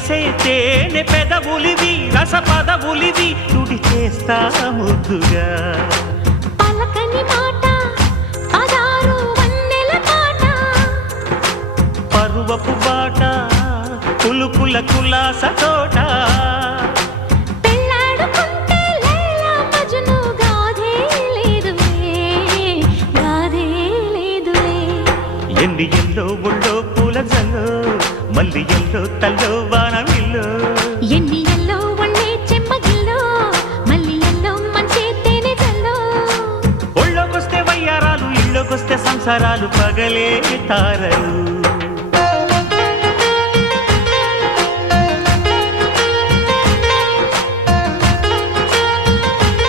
చేసే తేనె పెదవులివి రస పదవులివి తుడి చేస్తా ముద్దుగా పలకని మాట పదారు వన్నెల పాట పరువపు బాట కులుకుల కులాస తోట పెళ్ళాడుకుంటే లైలా మజ్ను గాథే లేదులే ఎండి ఎల్లో ఒళ్ళో పూల జల్లో మల్లి ఎల్లో తల్లో వానవిల్లో ఎన్ని ఎల్లో ఒళ్ళే చెమ్మగిల్లో మల్లి ఎల్లో మంచి తేనె జల్లో ఒళ్ళోకొస్తే వయ్యారాలు ఇళ్ళోకొస్తే సంసారాలు పగలే తారలు